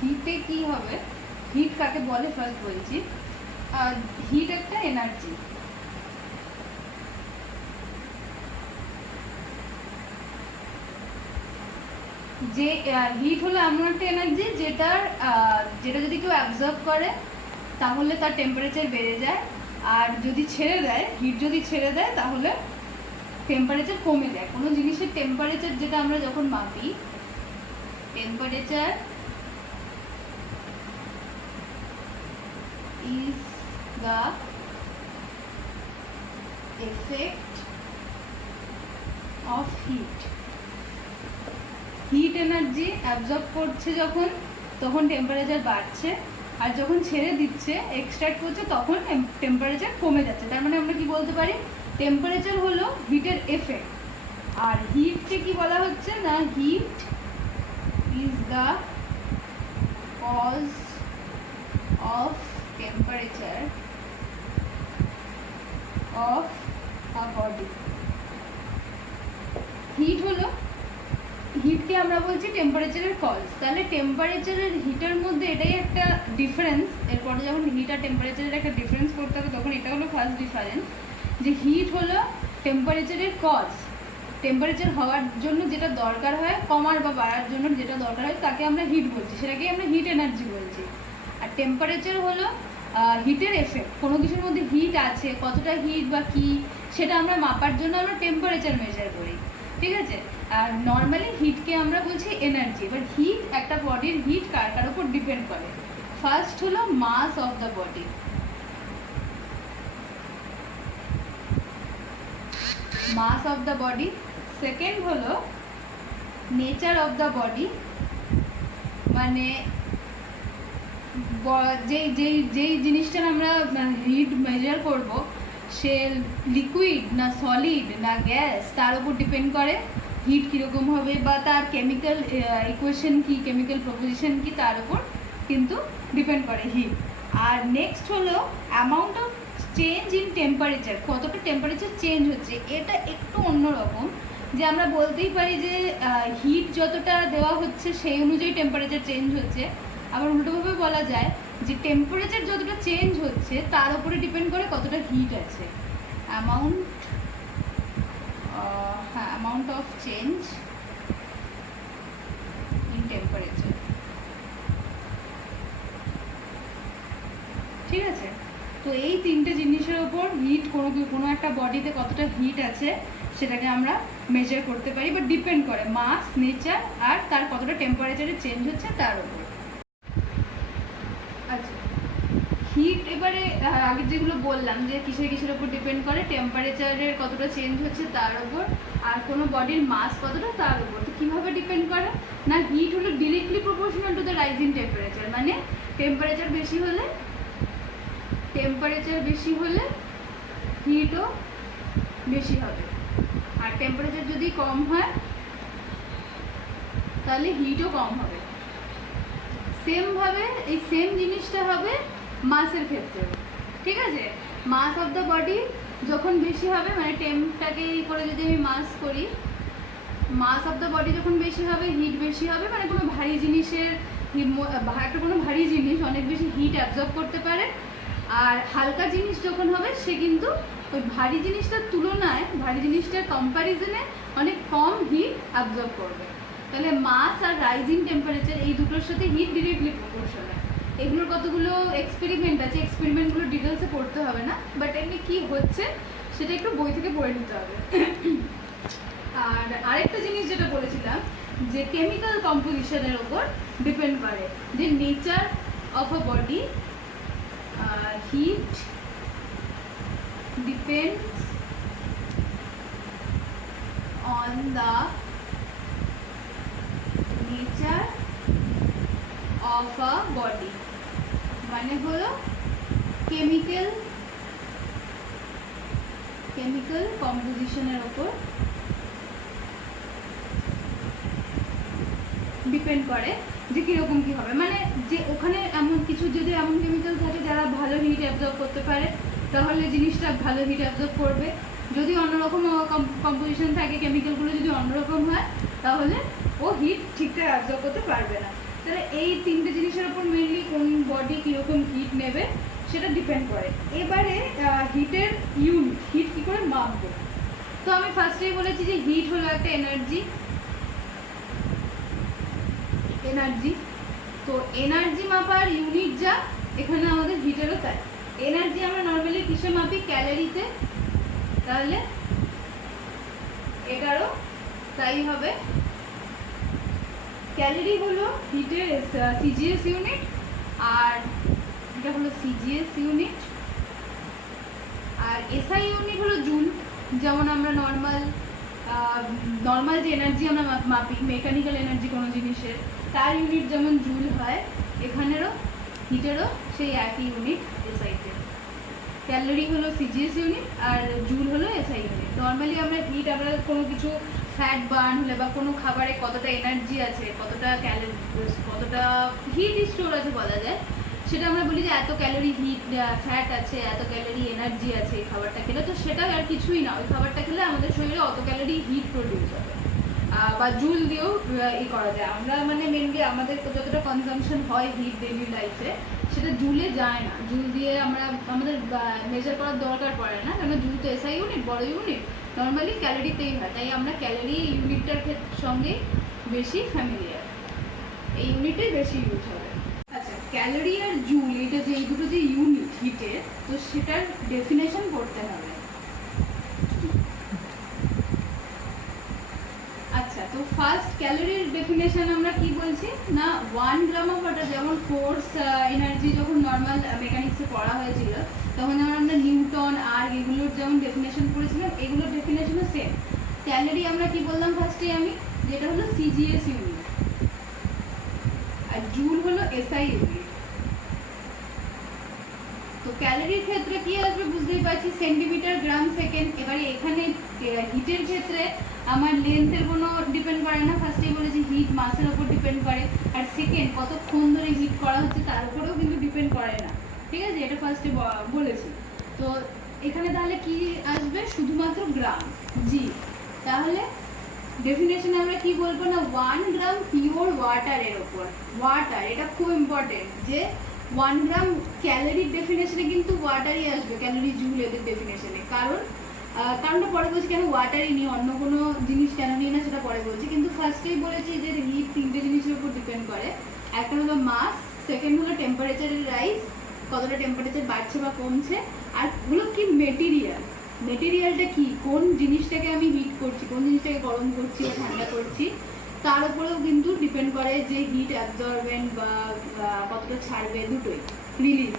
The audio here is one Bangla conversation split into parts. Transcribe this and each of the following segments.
হিটে কি হবে, হিট কাকে বলে ফার্স্ট বলছি। হিট একটা এনার্জি, যে হিট হলো এমন একটা এনার্জি যেটা যদি কেউ অ্যাবজর্ব করে তাহলে তার টেম্পারেচার বেড়ে যায়, আর যদি ছেড়ে দেয়, হিট যদি ছেড়ে দেয় তাহলে টেম্পারেচার কমে যায়। কোনো জিনিসের টেম্পারেচার যেটা আমরা যখন মাপি, temperature is the effect of heat. Heat energy absorb করছে যখন, তখন টেম্পারেচার বাড়ছে, আর যখন ছেড়ে দিচ্ছে, এক্সট্রাক্ট করছে, তখন টেম্পারেচার কমে যাচ্ছে। তার মানে আমরা কি বলতে পারি, টেম্পারেচার হলো হিটের এফেক্ট। আর হিটকে কি বলা হচ্ছে না, heat is the cause of temperature of a body. Heat হলো, হিটকে আমরা বলছি টেম্পারেচারের কজ। তাহলে টেম্পারেচারের হিটের মধ্যে এটাই একটা ডিফারেন্স। এরপরে যখন হিট আর টেম্পারেচারের একটা ডিফারেন্স করতে হবে, তখন এটা হলো ফার্স্ট ডিফারেন্স, যে হিট হলো টেম্পারেচারের কজ। টেম্পারেচার হওয়ার জন্য যেটা দরকার হয়, কমার বা বাড়ার জন্য যেটা দরকার হয়, তাকে আমরা হিট বলছি, সেটাকেই আমরা হিট এনার্জি বলছি। আর টেম্পারেচার হলো হিটের এফেক্ট। কোনো কিছুর মধ্যে হিট আছে, কতটা হিট বা কি, সেটা আমরা মাপার জন্য আমরা টেম্পারেচার মেজার করি, ঠিক আছে। আর নর্মালি হিটকে আমরা বলছি এনার্জি। এবার হিট, একটা বডির হিট কার কার উপর ডিপেন্ড করে। ফার্স্ট হলো mass of the body, mass of the body. Second হলো নেচার অফ দ্য বডি, মানে যেই জিনিসটার আমরা হিট মেজার করব, সে লিকুইড না সলিড না গ্যাস, তার উপর ডিপেন্ড করে হিট কীরকম হবে, বা তার কেমিক্যাল ইকুয়েশন কি, কেমিক্যাল প্রপোজিশন কি, তার উপর কিন্তু ডিপেন্ড করে হিট। আর নেক্সট হলো amount of change in temperature, কতটা টেম্পারেচার চেঞ্জ হচ্ছে। এটা একটু অন্যরকম, যে আমরা বলতেই পারি যে হিট যতটা দেওয়া হচ্ছে সেই অনুযায়ী টেম্পারেচার চেঞ্জ হচ্ছে। আবার উল্টোভাবে বলা যায় যে টেম্পারেচার যতটা চেঞ্জ হচ্ছে তার উপরে ডিপেন্ড করে কতটা হিট আছে। Amount of change in temperature, ঠিক আছে। তো এই তিনটে জিনিসের উপর হিট, কোনো একটা বডিতে কতটা হিট আছে সেটাকে আমরা মেজার করতে পারি, বা ডিপেন্ড করে মাস, নেচার, আর তার কতটা টেম্পারেচারে চেঞ্জ হচ্ছে তার উপর। আচ্ছা, হিট এবারে আগে যেগুলো বললাম যে কিসের উপর ডিপেন্ড করে, টেম্পারেচারের কতটা চেঞ্জ হচ্ছে তার উপর, আর কোনো বডির মাস কতটা তার উপর। তো কীভাবে ডিপেন্ড করে না, হিট হলো directly proportional to the rise in temperature. মানে টেম্পারেচার বেশি হলে হিটও বেশি হবে, আর টেম্পারেচার যদি কম হয় তাহলে হিটও কম হবে। সেমভাবে এই সেম জিনিসটা হবে মাসের ক্ষেত্রে, ঠিক আছে। মাস অফ দ্য বডি যখন বেশি হবে, মানে টেম্পটাকে করে যদি আমি মাস করি, মাস অফ দ্য বডি যখন বেশি হবে, হিট বেশি হবে। মানে কোনো ভারী জিনিসের, কোনো ভারী জিনিস অনেক বেশি হিট অ্যাবজর্ব করতে পারে, আর হালকা জিনিস যখন হবে সে কিন্তু ওই ভারী জিনিসটার তুলনায়, ভারী জিনিসটার কম্প্যারিজনে অনেক কম হিট অ্যাবজর্ব করবে। তাহলে মাস আর রাইজিং টেম্পারেচার, এই দুটোর সাথে হিট ডিরেক্টলি প্রপোর্শনাল। এগুলোর কতগুলো এক্সপেরিমেন্ট আছে, এক্সপেরিমেন্টগুলো ডিটেলসে পড়তে হবে না, বাট এমনি কী হচ্ছে সেটা একটু বই থেকে পড়ে নিতে হবে। আর আরেকটা জিনিস যেটা বলেছিলাম, যে কেমিক্যাল কম্পোজিশনের ওপর ডিপেন্ড করে, যে nature of a body, heat depends on the nature of a body, মানে হলো কেমিক্যাল কম্পোজিশনের ওপর ডিপেন্ড করে যে কীরকম কী হবে। মানে যে ওখানে এমন কিছু, যদি এমন কেমিক্যাল থাকে যারা ভালো হিট অ্যাবজর্ব করতে পারে, তাহলে জিনিসটা ভালো হিট অ্যাবজর্ব করবে। যদি অন্যরকম কম্পোজিশন থাকে, কেমিক্যালগুলো যদি অন্যরকম হয়, তাহলে ও হিট ঠিকঠাক অ্যাবজর্ব করতে পারবে না। তাহলে এই তিনটে জিনিসের উপর মেনলি কোন বডি কীরকম হিট নেবে সেটা ডিপেন্ড করে। এবারে হিটের ইউনিট, হিট কী করে মাপবো? তো আমি ফার্স্টেই বলেছি যে হিট হলো একটা এনার্জি। তো এনার্জি মাপার ইউনিট যা, এখানে আমাদের হিটেরও তাই। এনার্জি আমরা নর্মালি কিসে মাপি? ক্যালোরিতে। তাহলে 11 তাই হবে। ক্যালোরি হলো হিটের সিজিএস ইউনিট, আর এটা হলো সিজিএস ইউনিট। আর এসআই ইউনিট হলো জুল। যেমন আমরা নর্মাল যে এনার্জি আমরা মাপি, মেকানিক্যাল এনার্জি কোনো জিনিসের, তার ইউনিট যেমন জুল হয়, এখানেরও হিটেরও সেই একই ইউনিট এসআইতে। ক্যালোরি হলো সিজিএস ইউনিট আর জুল হলো এসআই ইউনিট। নর্মালি আমরা হিট, আমরা কোনো কিছু ফ্যাট বার্ন হলে বা কোনো খাবারে কতটা এনার্জি আছে, কতটা হিট স্টোর আছে বলা যায়, সেটা আমরা বলি যে এত ক্যালোরি হিট ফ্যাট আছে, এত ক্যালোরি এনার্জি আছে এই খাবারটা খেলে। তো সেটা আর কিছুই না, ওই খাবারটা খেলে আমাদের শরীরে অত ক্যালোরি হিট প্রডিউস হবে, বা জুল দিয়েও করা যায়। আমরা মানে মেনলি আমাদের যতটা কনজামশন হয় হিট ডেইলি লাইফে, সেটা জুলে যায় না। জুল দিয়ে আমাদের মেজার করার দরকার পড়ে না, কারণ জুল তো এসআই ইউনিট, বড় ইউনিট, নর্মালি ক্যালোরিতেই হয়। তাই আমরা ক্যালোরি ইউনিটটার সঙ্গে বেশি ফ্যামিলিয়ার, এই ইউনিটেই বেশি ইউজ হবে। আচ্ছা, ক্যালোরি আর জুল, এটা যে এই দুটো যে ইউনিট হিটের, তো সেটার ডেফিনেশন করতে হবে। আচ্ছা, তো ফার্স্ট ক্যালোরির ডেফিনেশন আমরা কি বলছি না, 1 গ্রাম অফ ওয়াটার, যেমন ফোর্স এনার্জি যখন নর্মাল মেকানিক্সে পড়া হয়েছিল, তখন যেমন আমরা নিউটন আর এগুলোর যেমন ডেফিনেশন পড়েছিলাম, এগুলোর ডেফিনেশনও সেম। ক্যালোরি আমরা কি বললাম ফার্স্টে আমি, যেটা হলো সিজিএস ইউনিট, আর জুল হলো এসআই ইউনিট। তো ক্যালোরির ক্ষেত্রে কি আসবে বুঝতেই পারছি, সেন্টিমিটার, গ্রাম, সেকেন্ড। এবারে এখানে হিটের ক্ষেত্রে আমার লেন্থের কোনো ডিপেন্ড করে না, ফার্স্টেই বলেছি হিট মাসের ওপর ডিপেন্ড করে, আর সেকেন্ড কতক্ষণ ধরে হিট করা হচ্ছে তার উপরেও কিন্তু ডিপেন্ড করে না, ঠিক আছে? এটা ফার্স্টে বলেছি। তো এখানে তাহলে কি আসবে, শুধুমাত্র গ্রাম, জি। তাহলে ডেফিনেশনে আমরা কি বলবো না, 1 গ্রাম পিওর ওয়াটারের ওপর, ওয়াটার, এটা খুব ইম্পর্টেন্ট যে 1 গ্রাম ক্যালোরির ডেফিনেশনে কিন্তু ওয়াটারই আসবে, ক্যালোরি জুল এদের ডেফিনেশনে। কারণটা পরে বলছি কেন ওয়াটারই নিই, অন্য কোনো জিনিস কেন নিই না সেটা পরে বলছি। কিন্তু ফার্স্টেই বলেছি যে হিট তিনটে জিনিসের উপর ডিপেন্ড করে। একটা হলো মাস, সেকেন্ড হলো টেম্পারেচারের রাইজ, কতটা টেম্পারেচার বাড়ছে বা কমছে, আর হলো কি মেটেরিয়ালটা কি, কোন জিনিসটাকে আমি হিট করছি, কোন জিনিসটাকে গরম করছি বা ঠান্ডা করছি, তার উপরেও কিন্তু ডিপেন্ড করে যে হিট অ্যাবজর্বেন্ট বা কতটা ছাড়বে, দুটোই।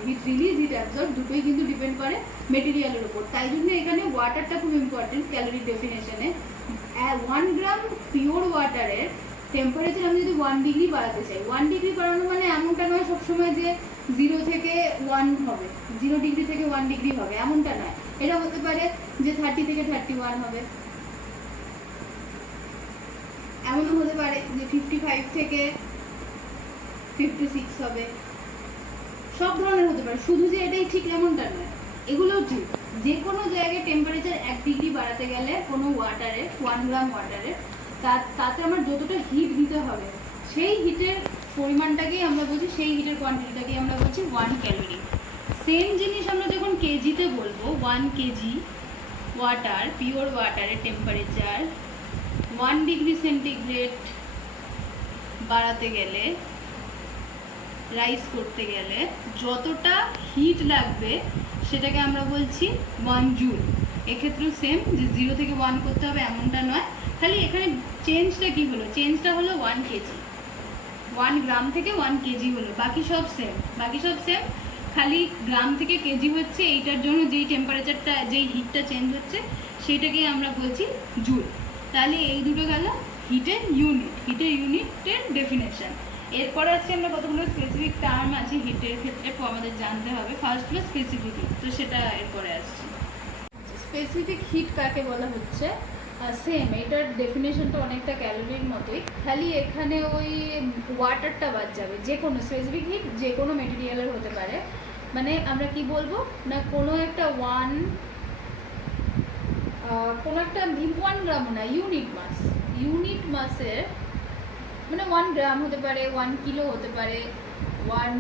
হিট রিলিজ, হিট অ্যাবজর্ব, দুটোই কিন্তু ডিপেন্ড করে মেটেরিয়ালের উপর। তাই জন্য এখানে ওয়াটারটা খুব ইম্পর্টেন্ট ক্যালোরি ডেফিনেশনে। 1 গ্রাম পিওর ওয়াটারের টেম্পারেচার আমি যদি 1 ডিগ্রি বাড়াতে চাই, 1 ডিগ্রি বাড়ানো মানে এমনটা নয় সবসময় যে 0 থেকে 1 হবে, 0 ডিগ্রি থেকে 1 ডিগ্রি হবে, এমনটা নয়। এটা হতে পারে যে 30 থেকে 31 হবে, এমনও হতে পারে যে 55 থেকে 56 হবে, সব ধরনের হতে পারে। শুধু যে এটাই ঠিক এমনটা নয়, এগুলোও ঠিক। যে কোনো জায়গায় টেম্পারেচার 1 ডিগ্রি বাড়াতে গেলে কোনো ওয়াটারে, 1 গ্রাম ওয়াটারে, তাতে আমার যতটা হিট দিতে হবে, সেই হিটের পরিমাণটাকেই আমরা বলছি, সেই হিটের কোয়ান্টিটিটাকেই আমরা বলছি 1 ক্যালোরি। সেম জিনিস আমরা যখন কেজিতে বলবো, 1 কেজি ওয়াটার, পিওর ওয়াটারের টেম্পারেচার 1 ডিগ্রি সেন্টিগ্রেড বাড়াতে গেলে, রাইস করতে গেলে যতটা হিট লাগবে সেটাকে আমরা বলছি 1 জুল। এক্ষেত্রেও সেম, যে 0 থেকে 1 করতে হবে এমনটা নয়, খালি এখানে চেঞ্জটা কি হলো, চেঞ্জটা হলো 1 কেজি, 1 গ্রাম থেকে 1 কেজি হলো, বাকি সব সেম, খালি গ্রাম থেকে কেজি হচ্ছে, এইটার জন্য যেই টেম্পারেচারটা, যেই হিটটা চেঞ্জ হচ্ছে সেইটাকেই আমরা বলছি জুল। তাহলে এই দুটো গেল হিটের ইউনিটের ডেফিনেশন। এরপর আছে আমরা কতগুলো স্পেসিফিক টার্ম আছে হিটের ক্ষেত্রে আমাদের জানতে হবে। ফার্স্ট হলো স্পেসিফিক হিট, তো সেটা এরপরে আসছে। স্পেসিফিক হিট কাকে বলা হচ্ছে, সেম, এটার ডেফিনেশনটা অনেকটা ক্যালোরির মতোই, খালি এখানে ওই ওয়াটারটা বাদ যাবে। যে কোনো স্পেসিফিক হিট যে কোনো মেটেরিয়ালের হতে পারে, মানে আমরা কি বলবো না, কোনো একটা 1 গ্রামও না, ইউনিট মাসের মানে 1 গ্রাম হতে পারে, 1 কিলো হতে পারে, 1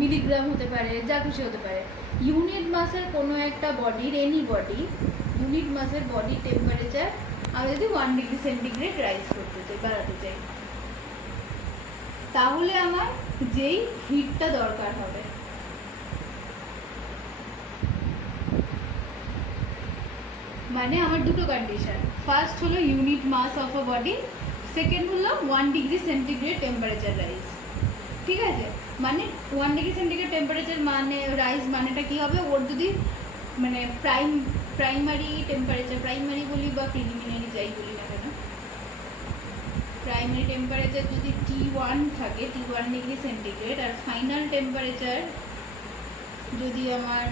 মিলিগ্রাম হতে পারে, যা খুশি হতে পারে। ইউনিট মাসের কোনো একটা বডির, এনি বডি, ইউনিট মাসের বডি টেম্পারেচার আমি যদি 1 ডিগ্রি সেন্টিগ্রেড রাইজ করতে চাই, বাড়াতে চাই, তাহলে আমার যেই হিটটা দরকার হবে, মানে আমার দুটো কন্ডিশন, ফার্স্ট হলো unit mass of a body, second হলো 1 ডিগ্রি সেন্টিগ্রেড টেম্পারেচার রাইজ। ঠিক আছে, মানে 1 ডিগ্রি সেন্টিগ্রেড টেম্পারেচার মানে রাইজ মানেটা কি হবে, ওর যদি মানে প্রাইমারি টেম্পারেচার, প্রাইমারি বলি বা প্রিলিমিনারি যাই বলি না কেন, প্রাইমারি টেম্পারেচার যদি T1 থাকে, T1 ডিগ্রি সেন্টিগ্রেড, আর ফাইনাল টেম্পারেচার যদি আমার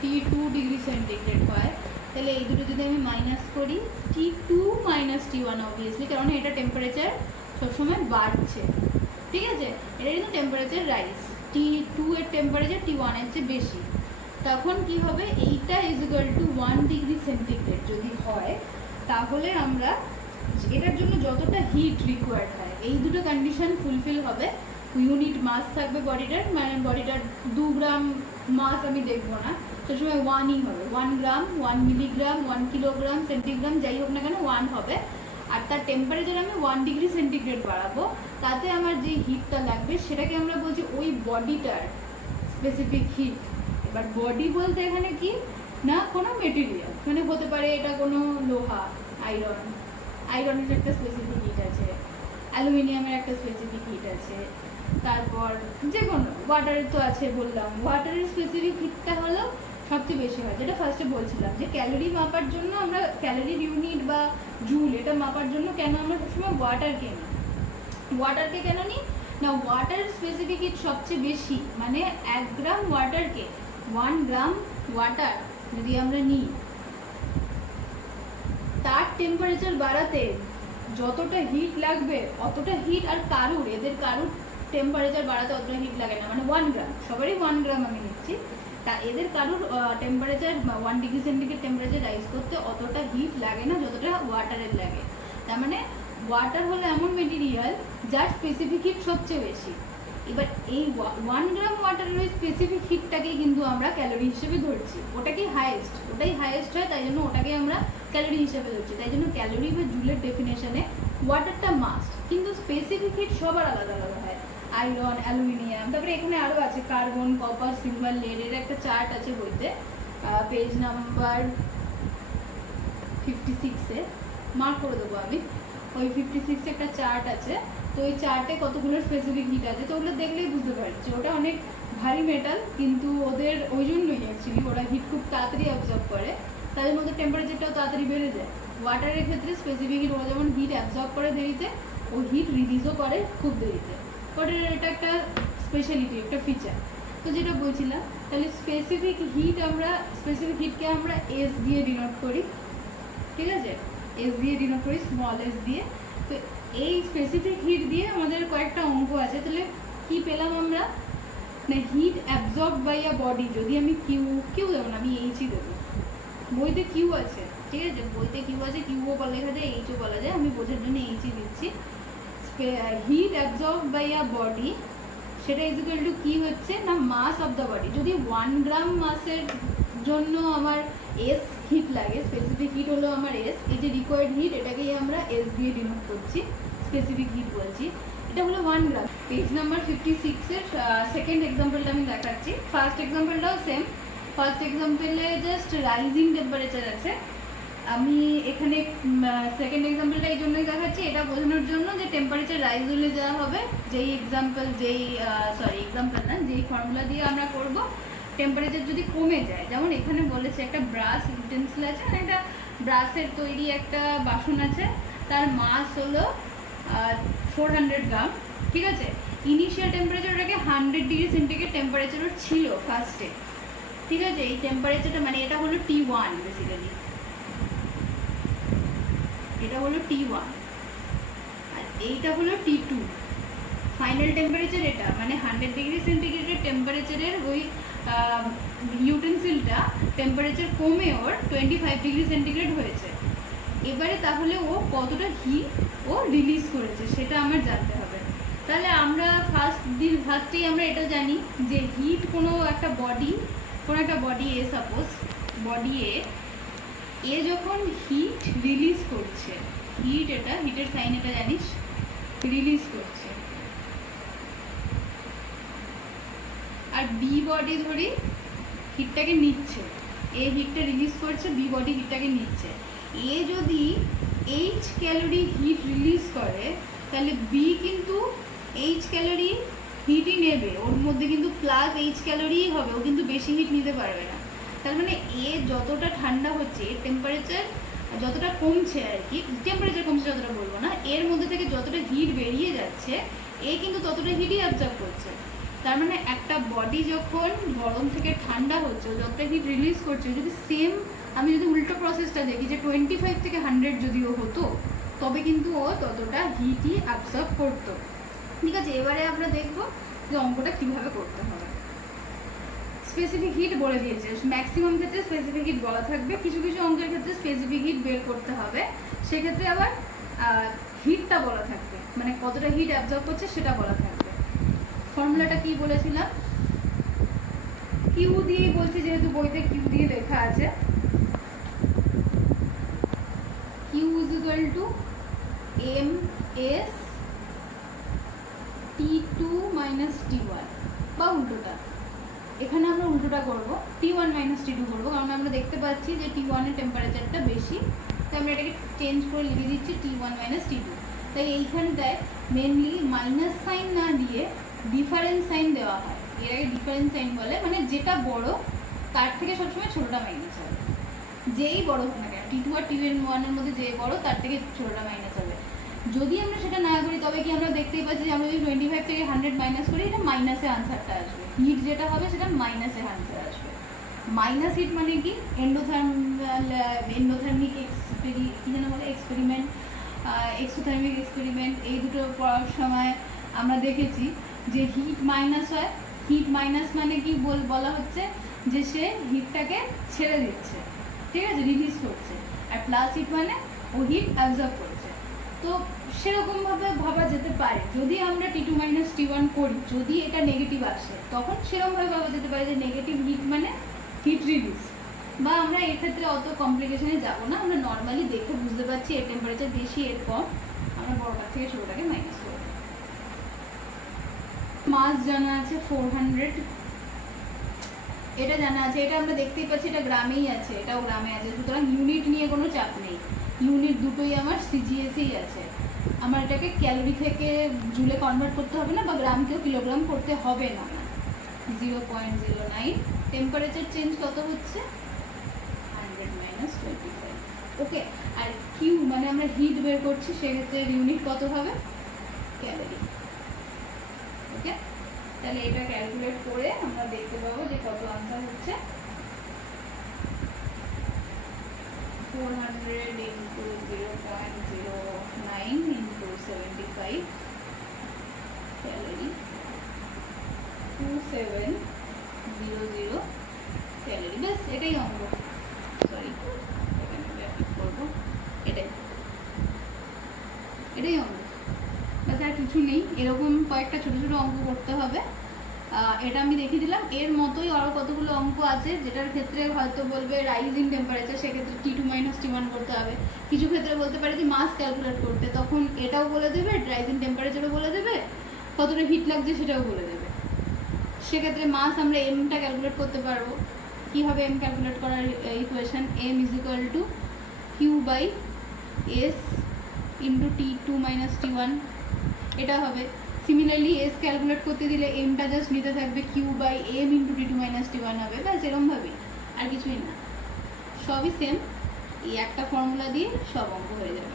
T2 ডিগ্রি সেন্টিগ্রেড হয়, তাহলে এই দুটো যদি আমি মাইনাস করি, T2 মাইনাস T1 অবভিয়াসলি, কারণ এটা টেম্পারেচার সবসময় বাড়ছে। ঠিক আছে, এটা কিন্তু টেম্পারেচার রাইজ, T2 এর টেম্পারেচার T1 এর চেয়ে বেশি, তখন কি হবে, এইটা is equal two 1 degree centigrade যদি হয়, তাহলে আমরা এটার জন্য যতটা হিট রিকোয়ার্ড হয়, এই দুটো কন্ডিশন ফুলফিল হবে। ইউনিট মাস থাকবে বডিটার, মানে বডিটার 2 গ্রাম মাস আমি দেখবো না, সবসময় 1ই হবে, 1 গ্রাম, 1 মিলিগ্রাম, 1 কিলোগ্রাম, সেন্টিগ্রাম যাই হোক না কেন 1 হবে। আর তার টেম্পারেচার আমি 1 ডিগ্রি সেন্টিগ্রেড বাড়াবো, তাতে আমার যে হিটটা লাগবে সেটাকে আমরা বলছি ওই বডিটার স্পেসিফিক হিট। এবার বডি বলতে এখানে কি না, কোনো মেটেরিয়াল, মানে হতে পারে এটা কোনো লোহা, আয়রন, আয়রনের একটা স্পেসিফিক হিট আছে, অ্যালুমিনিয়ামের একটা স্পেসিফিক হিট আছে, তারপর যে কোনো ওয়াটারের তো আছে বললাম, ওয়াটারের স্পেসিফিক হিটটা হলো সবচেয়ে বেশি হয়, যেটা ফার্স্টে বলছিলাম যে ক্যালোরি মাপার জন্য আমরা ক্যালোরির ইউনিট বা জুল এটা মাপার জন্য কেন আমরা সবসময় ওয়াটারকে নিই, ওয়াটারকে কেন নিই না, ওয়াটার স্পেসিফিক হিট সবচেয়ে বেশি, মানে 1 গ্রাম ওয়াটারকে, 1 গ্রাম ওয়াটার যদি আমরা নিই, তার টেম্পারেচার বাড়াতে যতটা হিট লাগবে অতটা হিট আর কারুর, এদের কারুর টেম্পারেচার বাড়াতে অতটা হিট লাগে না, মানে 1 গ্রাম, সবারই 1 গ্রাম আমি নিচ্ছি, তা এদের কারুর temperature 1 degree centigrade temperature rise করতে অতটা হিট লাগে না যতটা ওয়াটারের লাগে। তার মানে ওয়াটার হলো এমন মেটেরিয়াল যার স্পেসিফিক হিট সবচেয়ে বেশি। এবার এই 1 গ্রাম ওয়াটারের ওই স্পেসিফিক হিটটাকেই কিন্তু আমরা ক্যালোরি হিসেবে ধরছি, ওটাকেই হাইয়েস্ট, ওটাই হাইয়েস্ট হয়, তাই জন্য ওটাকে আমরা ক্যালোরি হিসেবে ধরছি, তাই জন্য ক্যালোরি বা জুলের ডেফিনেশনে ওয়াটারটা মাস্ট, কিন্তু স্পেসিফিক হিট সবার আলাদা আলাদা হয়, আয়রন, অ্যালুমিনিয়াম, তারপরে এখানে আরও আছে কার্বন, কপার, সিলভার, লেড, এর একটা চার্ট আছে বইতে, পেজ নাম্বার 56-এ মার্ক করে দেবো আমি, ওই 56-এ একটা চার্ট আছে, তো ওই চার্টে কতগুলো স্পেসিফিক হিট আছে, তো ওগুলো দেখলেই বুঝতে পারছি ওটা অনেক ভারী মেটাল, কিন্তু ওদের ওই জন্যই অ্যাকচুয়ালি ওরা হিট খুব তাড়াতাড়ি অ্যাবজর্ব করে, তাদের মধ্যে টেম্পারেচারটাও তাড়াতাড়ি বেড়ে যায়। ওয়াটারের ক্ষেত্রে স্পেসিফিক হিট, ওরা যেমন হিট অ্যাবজর্ব করে দেরিতে, ও হিট রিলিজও করে খুব দেরিতে, ওটার এটা একটা স্পেশালিটি, একটা ফিচার। তো যেটা বলছিলাম, তাহলে স্পেসিফিক হিট আমরা, স্পেসিফিক হিটকে আমরা এস দিয়ে ডিনোট করি, ঠিক আছে, এস দিয়ে ডিনোট করি, স্মল এস দিয়ে। তো এই স্পেসিফিক হিট দিয়ে আমাদের কয়েকটা অঙ্ক আছে, তাহলে কি পেলাম আমরা না, heat absorb by a body, যদি আমি কিউ দেবো না, আমি এইচই দেবো, বইতে কিউ আছে, ঠিক আছে, বইতে কিউ আছে, কিউও লেখা যায়, এইচও বলা যায়, আমি বোঝার জন্য এইচই দিচ্ছি। Heat absorb by a body সেটা ইজ ইকুয়াল টু কি হচ্ছে না, মাস অফ দ্য বডি। যদি 1 গ্রাম মাসের জন্য আমার এস হিট লাগে, স্পেসিফিক হিট হলো আমার এস, এই যে রিকোয়ার্ড হিট এটাকেই আমরা এস দিয়ে ডিনোট করছি, স্পেসিফিক হিট বলছি, এটা হলো 1 গ্রাম। পেজ নাম্বার 56-এর সেকেন্ড এক্সাম্পলটা আমি দেখাচ্ছি, ফার্স্ট এক্সাম্পলটাও সেম, ফার্স্ট এক্সাম্পলে জাস্ট রাইজিং টেম্পারেচার আছে, আমি এখানে সেকেন্ড এক্সাম্পলটা এই জন্যই দেখাচ্ছি, এটা বোঝানোর জন্য যে টেম্পারেচার রাইজ হলে যা হবে, যেই এক্সাম্পল না, যেই ফর্মুলা দিয়ে আমরা করব, টেম্পারেচার যদি কমে যায়, যেমন এখানে বলেছে একটা ব্রাশ ইউটেন্সিল আছে, মানে একটা ব্রাশের তৈরি একটা বাসন আছে, তার মাস হলো 400 গ্রাম, ঠিক আছে, ইনিশিয়াল টেম্পারেচার ওটাকে 100 ডিগ্রি সেন্টিগ্রেড টেম্পারেচারও ছিল ফার্স্টে, ঠিক আছে, এই টেম্পারেচারটা মানে এটা হলো T1 বেসিক্যালি, এটা হলো T1 আর এইটা হলো T2, ফাইনাল টেম্পারেচার এটা, মানে 100 ডিগ্রি সেন্টিগ্রেডের টেম্পারেচারের ওই ইউটেন্সিলটা টেম্পারেচার কমে ওর 25 ডিগ্রি সেন্টিগ্রেড হয়েছে। এবারে তাহলে ও কতটা হিট ও রিলিজ করেছে সেটা আমার জানতে হবে, তাহলে আমরা ফার্স্টেই আমরা এটা জানি যে হিট কোনো একটা বডি এ, সাপোজ বডি এ যখন হিট রিলিজ করছে, হিটের সাইন এটা জানিস, রিলিজ করছে, আর বি বডি ধরি হিটটাকে নিচ্ছে, এ হিটটা রিলিজ করছে, বি বডি হিটটাকে নিচ্ছে। এ যদি এইচ ক্যালোরি হিট রিলিজ করে তাহলে বি কিন্তু এইচ ক্যালোরি হিটই নেবে, ওর মধ্যে কিন্তু প্লাস এইচ ক্যালোরিই হবে, ও কিন্তু বেশি হিট নিতে পারবে না। তার মানে এ যতটা ঠান্ডা হচ্ছে, টেম্পারেচার যতটা কমছে আর কি, টেম্পারেচার কমছে যতটা বলবো না, এর মধ্যে থেকে যতটা হিট বেরিয়ে যাচ্ছে এ কিন্তু ততটা হিটই অ্যাবজর্ব করছে। তার মানে একটা বডি যখন গরম থেকে ঠান্ডা হচ্ছে, যতটা হিট রিলিজ করছে, যদি সেম আমি যদি উল্টো প্রসেসটা দেখি যে 25 থেকে 100 যদিও হতো তবে কিন্তু ও ততটা হিটই অ্যাবজর্ব করতো। ঠিক আছে, এবারে আমরা দেখবো যে অঙ্কটা কিভাবে করতে হবে। স্পেসিফিক হিট বলে দিয়েছে, ম্যাক্সিমাম ক্ষেত্রে স্পেসিফিক হিট বলা থাকবে, কিছু কিছু অঙ্কের ক্ষেত্রে স্পেসিফিক হিট বের করতে হবে, সেক্ষেত্রে আবার হিটটা বলা থাকবে, মানে কতটা হিট অ্যাবজর্ব করছে সেটা বলা থাকবে। ফর্মুলাটা কি বলেছিলাম, কিউ দিয়েই বলছি, যেহেতু বইতে কিউ দিয়ে লেখা আছে, Q is equal to M S T2 minus T1, বা উল্টোটা, এখানে আমরা উল্টোটা করবো, T1 মাইনাস T2 করবো, কারণ আমরা দেখতে পাচ্ছি যে T1 এর টেম্পারেচারটা বেশি, তাই আমরা এটাকে চেঞ্জ করে লিখে দিচ্ছি T1 মাইনাস T2। তাই এইখানটায় মেনলি মাইনাস সাইন না দিয়ে ডিফারেন্স সাইন দেওয়া হয়, এর আগে ডিফারেন্স সাইন বলে, মানে যেটা বড় তার থেকে সবসময় ছোটোটা মাইনাস হবে, যেই বড় হোক না কেন, T2 আর T1 এর মধ্যে যে বড় তার থেকে ছোটোটা মাইনাস হবে। যদি আমরা সেটা না করি তবে কি আমরা দেখতেই পাচ্ছি যে আমরা যদি 25 থেকে 100 মাইনাস করি, এটা মাইনাসে আনসারটা আসবে, হিট যেটা হবে সেটা মাইনাসে আনসার আসবে। মাইনাস হিট মানে কি, এন্ডোথার্মিক কি যেন বলে এক্সপেরিমেন্ট, এক্সোথার্মিক এক্সপেরিমেন্ট, এই দুটো পড়ার সময় আমরা দেখেছি যে হিট মাইনাস হয়। হিট মাইনাস মানে কি বলা হচ্ছে যে সে হিটটাকে ছেড়ে দিচ্ছে, ঠিক আছে, রিলিজ করছে, আর প্লাস হিট মানে ও হিট অ্যাবজর্ব করছে। তো সেরকমভাবে ভাবা যেতে পারে, যদি আমরা T2 মাইনাস T1 করি, যদি এটা নেগেটিভ আসে তখন সেরকমভাবে ভাবা যেতে পারে যে নেগেটিভ হিট মানে হিট রিলিজ, বা আমরা এর ক্ষেত্রে অত কমপ্লিকেশনে যাব না, আমরা নর্মালি দেখে বুঝতে পারছি এর টেম্পারেচার বেশি এর কম, আমরা বড়টার থেকে ছোটোটাকে মাইনাস করব। মাস জানা আছে 400, এটা জানা আছে, এটা আমরা দেখতেই পাচ্ছি এটা গ্রামেই আছে, এটাও গ্রামে আছে, সুতরাং ইউনিট নিয়ে কোনো চাপ নেই, ইউনিট দুটোই আমার সিজিএসেই আছে। আমার এটাকে ক্যালোরি থেকে জুলে কনভার্ট করতে হবে না, বা গ্রামকেও কিলোগ্রাম করতে হবে না। 0.09 টেম্পারেচার চেঞ্জ কত হচ্ছে 100 মাইনাস 25, ওকে। আর কিউ মানে আমরা হিট বের করছি, সেক্ষেত্রে ইউনিট কত হবে ক্যালোরি, ওকে। তাহলে এটা ক্যালকুলেট করে আমরা দেখতে পাবো যে কত আনসার হচ্ছে 400 into 0.09 into 75 calorie, 2700 calorie, বাস এটাই অঙ্ক, সরি এখানে ব্যাক করবো, এটাই অঙ্ক, বাস আর কিছু নেই। এরকম কয়েকটা ছোটো ছোটো অঙ্ক করতে হবে, এটা আমি দেখিয়ে দিলাম। এর মতোই আরও কতগুলো অঙ্ক আছে যেটার ক্ষেত্রে হয়তো বলবে রাইজ ইন টেম্পারেচার, সেক্ষেত্রে T2 মাইনাস T1 করতে হবে। কিছু ক্ষেত্রে বলতে পারে যে মাস ক্যালকুলেট করতে, তখন এটাও বলে দেবে, রাইজ ইন টেম্পারেচারও বলে দেবে, কতটা হিট লাগছে সেটাও বলে দেবে। সেক্ষেত্রে মাস আমরা এমটা ক্যালকুলেট করতে পারবো। কী হবে এম ক্যালকুলেট করার equation, M is equal to Q by S into T2 minus T1, এটা হবে। সিমিলারলি এস ক্যালকুলেট করতে দিলে এমটা জাস্ট নিতে থাকবে, Q by M into T2 minus T1 হবে, ব্যাস এরকমভাবেই, আর কিছুই না, সবই সেম। এই একটা ফর্মুলা দিয়ে সব অঙ্ক হয়ে যাবে।